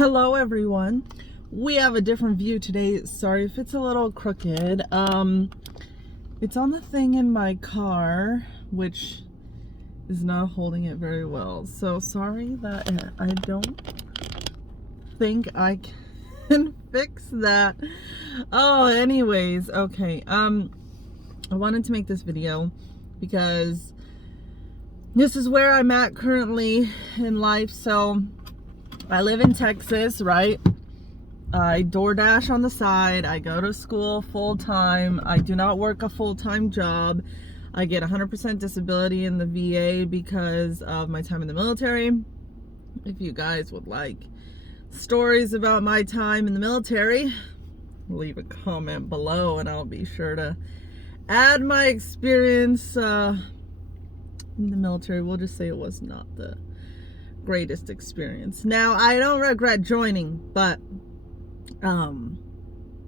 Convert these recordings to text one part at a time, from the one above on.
Hello everyone. We have a different view today. Sorry if it's a little crooked. It's on the thing in my car, which is not holding it very well. So sorry that I don't think I can fix that. Oh, anyways, okay. I wanted to make this video because this is where I'm at currently in life. So I live in Texas, right? I DoorDash on the side. I go to school full time. I do not work a full-time job. I get 100% disability in the VA because of my time in the military. If you guys would like stories about my time in the military, leave a comment below and I'll be sure to add my experience in the military. We'll just say it was not the greatest experience. Now, I don't regret joining, but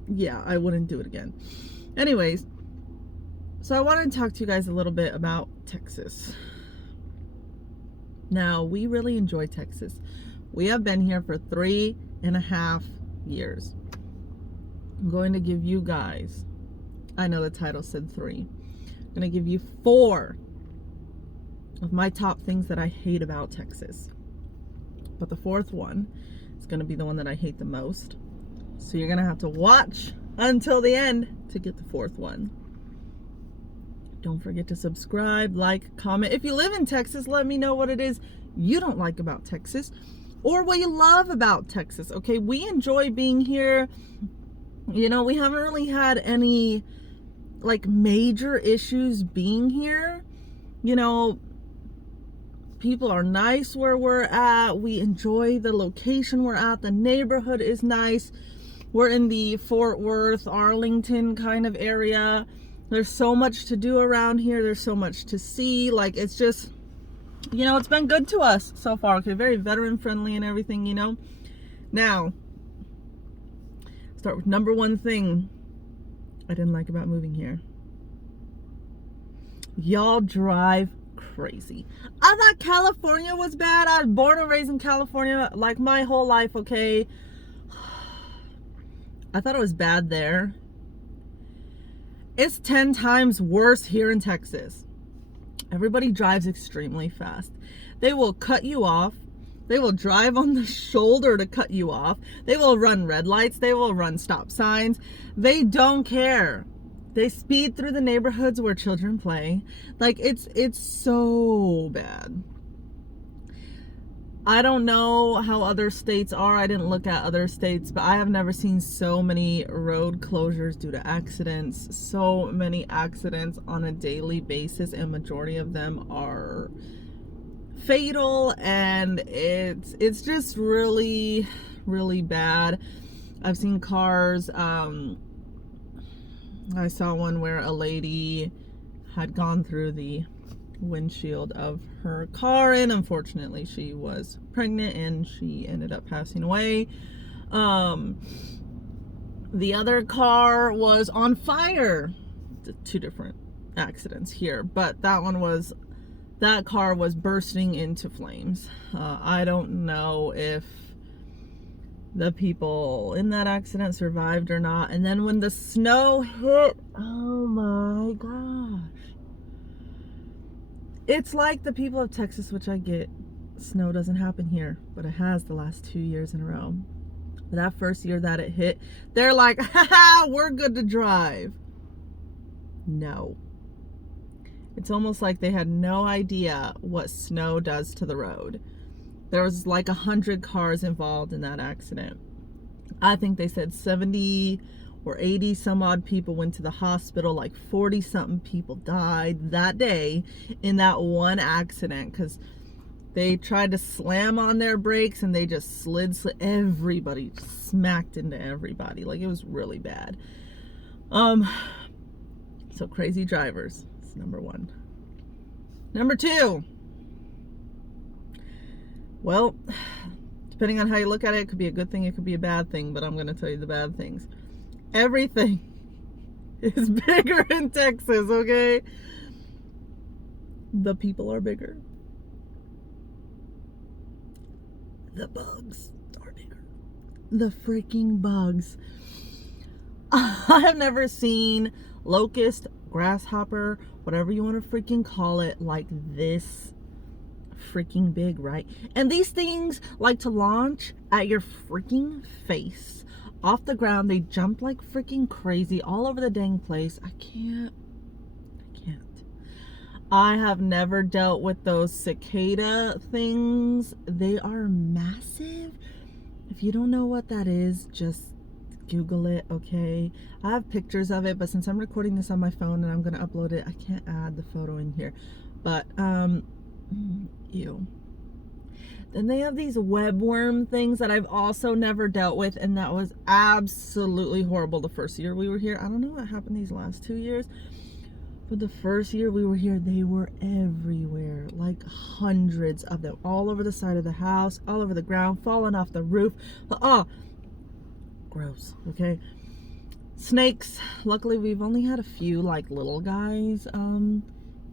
yeah, I wouldn't do it again. Anyways, so I wanted to talk to you guys a little bit about Texas. Now, we really enjoy Texas. We have been here for 3.5 years. I'm going to give you guys, I know the title said 3. I'm going to give you 4 of my top things that I hate about Texas. But the 4th one is going to be the one that I hate the most. So you're going to have to watch until the end to get the 4th one. Don't forget to subscribe, like, comment. If you live in Texas, let me know what it is you don't like about Texas or what you love about Texas. Okay, we enjoy being here. You know, we haven't really had any like major issues being here. You know, people are nice where we're at. We enjoy the location we're at. The neighborhood is nice. We're in the Fort Worth, Arlington kind of area. There's so much to do around here. There's so much to see. Like, it's just, you know, it's been good to us so far. Okay, very veteran friendly and everything, you know. Now, start with number 1 thing I didn't like about moving here. Y'all drive crazy. I thought California was bad. I was born and raised in California like my whole life, okay? I thought it was bad there. It's 10 times worse here in Texas. Everybody drives extremely fast. They will cut you off. They will drive on the shoulder to cut you off. They will run red lights. They will run stop signs. They don't care. They speed through the neighborhoods where children play. Like, it's so bad. I don't know how other states are. I didn't look at other states, but I have never seen so many road closures due to accidents. So many accidents on a daily basis, and majority of them are fatal, and it's just really, really bad. I've seen cars, I saw one where a lady had gone through the windshield of her car, and unfortunately she was pregnant and she ended up passing away. The other car was on fire. 2 different accidents here, but that car was bursting into flames. I don't know if the people in that accident survived or not. And then when the snow hit, oh my gosh. It's like the people of Texas, which I get, snow doesn't happen here, but it has the last 2 years in a row. But that first year that it hit, they're like, haha, we're good to drive. No. It's almost like they had no idea what snow does to the road. There was like 100 cars involved in that accident. I think they said 70 or 80 some odd people went to the hospital. Like 40 something people died that day in that one accident because they tried to slam on their brakes and they just slid. Everybody smacked into everybody. Like, it was really bad. So crazy drivers. That's number 1. Number 2. Well, depending on how you look at it, it could be a good thing, it could be a bad thing, but I'm going to tell you the bad things. Everything is bigger in Texas, okay? The people are bigger. The bugs are bigger. the freaking bugs. I have never seen locust, grasshopper, whatever you want to freaking call it, like this freaking big, right? And these things like to launch at your freaking face off the ground. They jump like freaking crazy all over the dang place. I can't. I have never dealt with those cicada things. They are massive. If you don't know what that is, just Google it, okay? I have pictures of it, but since I'm recording this on my phone and I'm gonna upload it, I can't add the photo in here. But ew. Then they have these webworm things that I've also never dealt with, and that was absolutely horrible the first year we were here. I don't know what happened these last 2 years, but the first year we were here, they were everywhere, like hundreds of them, all over the side of the house, all over the ground, falling off the roof. Oh, gross. Okay. Snakes, luckily we've only had a few like little guys in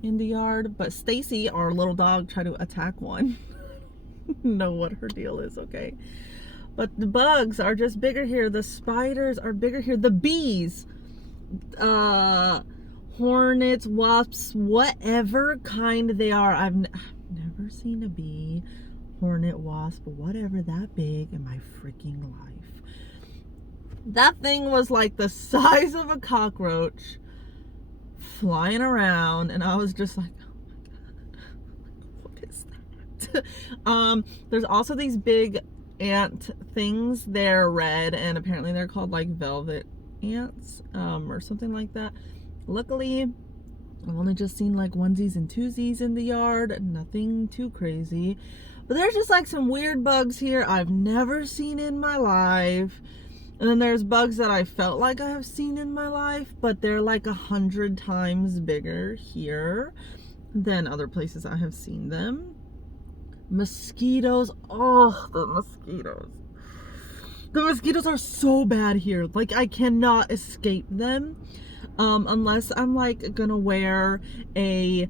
the yard, but Stacy, our little dog, tried to attack one. Know what her deal is, okay? But the bugs are just bigger here. The spiders are bigger here. The bees, hornets, wasps, whatever kind they are. I've never seen a bee, hornet, wasp, whatever that big in my freaking life. That thing was like the size of a cockroach flying around, and I was just like, oh my god, what is that? There's also these big ant things. They're red, and apparently they're called like velvet ants, or something like that. Luckily, I've only just seen like onesies and twosies in the yard, nothing too crazy. But there's just like some weird bugs here I've never seen in my life. And then there's bugs that I felt like I have seen in my life, but they're like 100 times bigger here than other places I have seen them. Mosquitoes, oh, the mosquitoes. The mosquitoes are so bad here. Like, I cannot escape them. Unless I'm like gonna wear a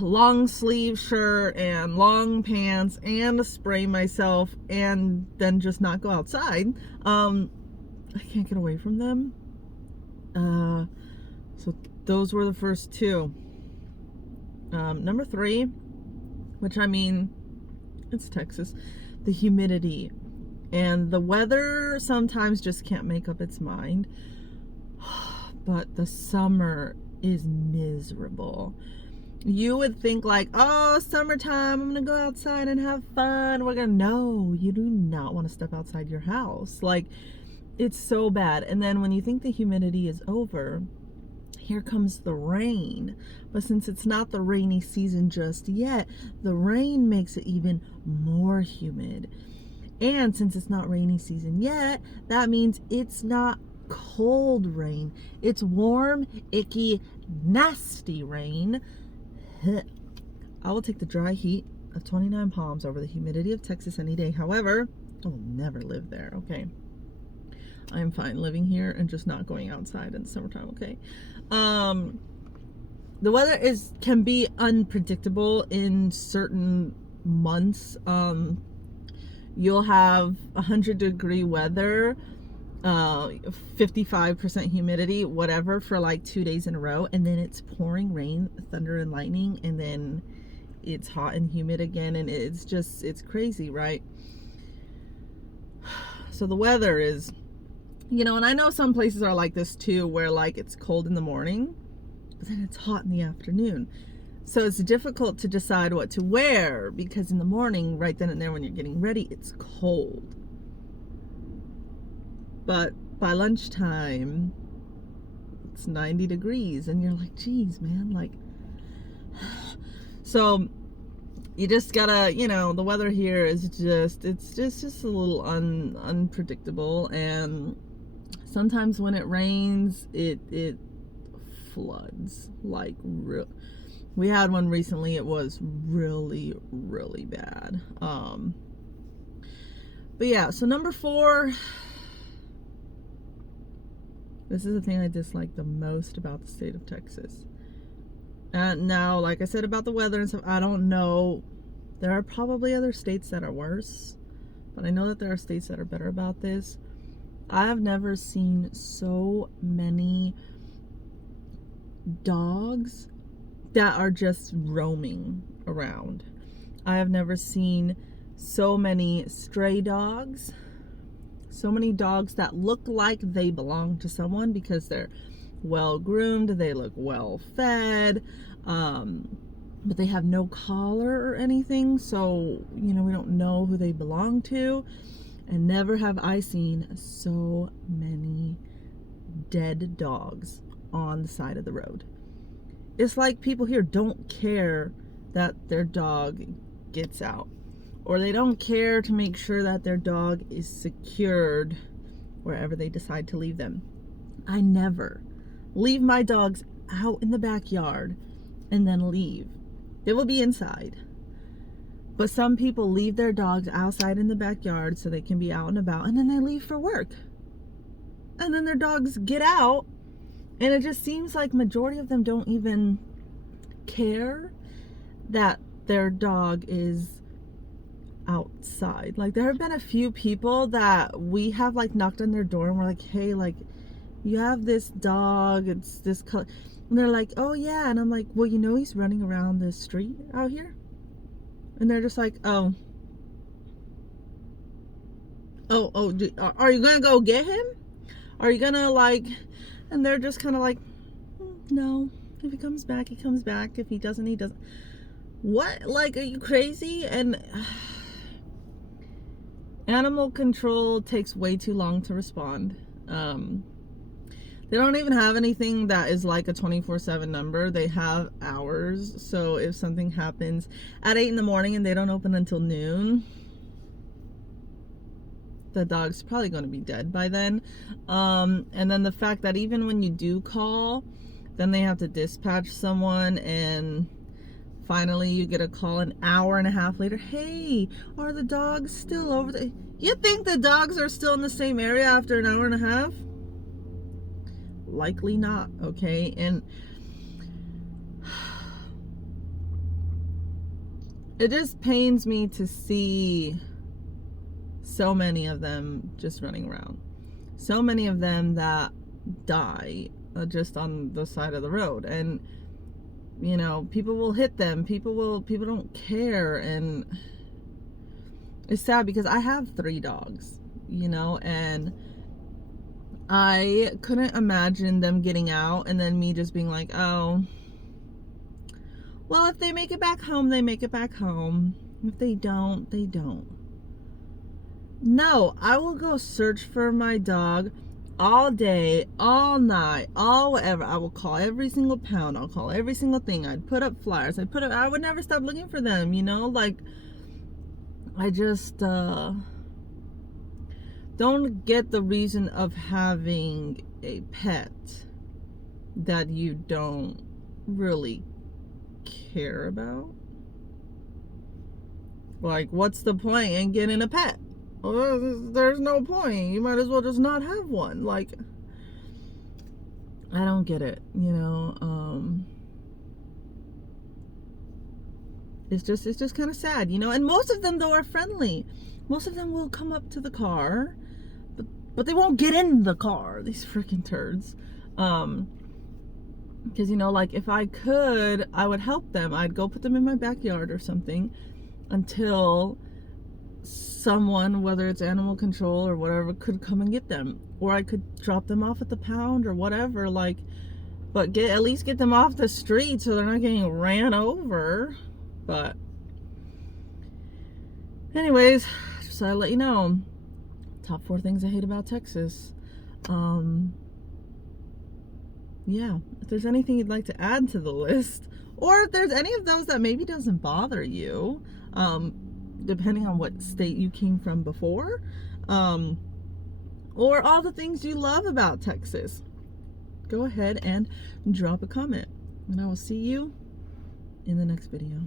long sleeve shirt and long pants and spray myself and then just not go outside. I can't get away from them. So those were the first two. Number 3, which I mean, it's Texas, the humidity. And the weather sometimes just can't make up its mind. But the summer is miserable. You would think like, oh, summertime, I'm gonna go outside and have fun. No, you do not want to step outside your house. Like, it's so bad. And then when you think the humidity is over, here comes the rain. But since it's not the rainy season just yet, the rain makes it even more humid. And since it's not rainy season yet, that means it's not cold rain. It's warm, icky, nasty rain. I will take the dry heat of 29 Palms over the humidity of Texas any day. However, I will never live there, okay? I am fine living here and just not going outside in the summertime, okay? The weather can be unpredictable in certain months. You'll have 100-degree weather, 55% humidity, whatever, for like 2 days in a row, and then it's pouring rain, thunder and lightning, and then it's hot and humid again, and it's crazy, right? So the weather is, and I know some places are like this too, where like it's cold in the morning, but then it's hot in the afternoon. So it's difficult to decide what to wear, because in the morning, right then and there when you're getting ready, it's cold. But by lunchtime, it's 90 degrees, and you're like, geez, man, like, so you just gotta, the weather here is just a little unpredictable, and sometimes when it rains, it floods, like, we had one recently, it was really, really bad. But yeah, so number 4, this is the thing I dislike the most about the state of Texas. And now, like I said about the weather and stuff, I don't know. There are probably other states that are worse. but I know that there are states that are better about this. I have never seen so many dogs that are just roaming around. I have never seen so many stray dogs, so many dogs that look like they belong to someone because they're well groomed, they look well fed, but they have no collar or anything, so we don't know who they belong to. And never have I seen so many dead dogs on the side of the road. It's like people here don't care that their dog gets out, or they don't care to make sure that their dog is secured wherever they decide to leave them. I never leave my dogs out in the backyard and then leave. They will be inside. But some people leave their dogs outside in the backyard so they can be out and about, and then they leave for work. And then their dogs get out, and it just seems like majority of them don't even care that their dog is outside. Like, there have been a few people that we have like knocked on their door and we're like, hey, like, you have this dog, it's this color. And they're like, oh yeah. And I'm like, well, he's running around the street out here. And they're just like, oh, are you gonna go get him? Are you gonna like? And they're just kind of like, no. If he comes back, he comes back. If he doesn't, he doesn't. What? Like, are you crazy? And animal control takes way too long to respond. They don't even have anything that is like a 24/7 number. They have hours. So if something happens at 8 in the morning and they don't open until noon, the dog's probably going to be dead by then. And then the fact that even when you do call, then they have to dispatch someone, and finally you get a call an hour and a half later. Hey, are the dogs still over there? You think the dogs are still in the same area after an hour and a half? Likely not, okay? And it just pains me to see so many of them just running around. So many of them that die just on the side of the road. And people will hit them. People don't care. And it's sad because I have 3 dogs, and I couldn't imagine them getting out and then me just being like, oh, well, if they make it back home, they make it back home. If they don't, they don't. No, I will go search for my dog all day, all night, all whatever. I will call every single pound. I'll call every single thing. I'd put up flyers. I would never stop looking for them, like, I just, don't get the reason of having a pet that you don't really care about. Like, what's the point in getting a pet? Well, there's no point. You might as well just not have one. Like, I don't get it, it's just kind of sad, and most of them though are friendly. Most of them will come up to the car, but they won't get in the car, these freaking turds. Because like, if I could, I would help them. I'd go put them in my backyard or something until someone, whether it's animal control or whatever, could come and get them, or I could drop them off at the pound or whatever, like, but at least get them off the street so they're not getting ran over. But anyways, just so I let you know, top 4 things I hate about Texas. Yeah, if there's anything you'd like to add to the list, or if there's any of those that maybe doesn't bother you, depending on what state you came from before, or all the things you love about Texas, go ahead and drop a comment, and I will see you in the next video.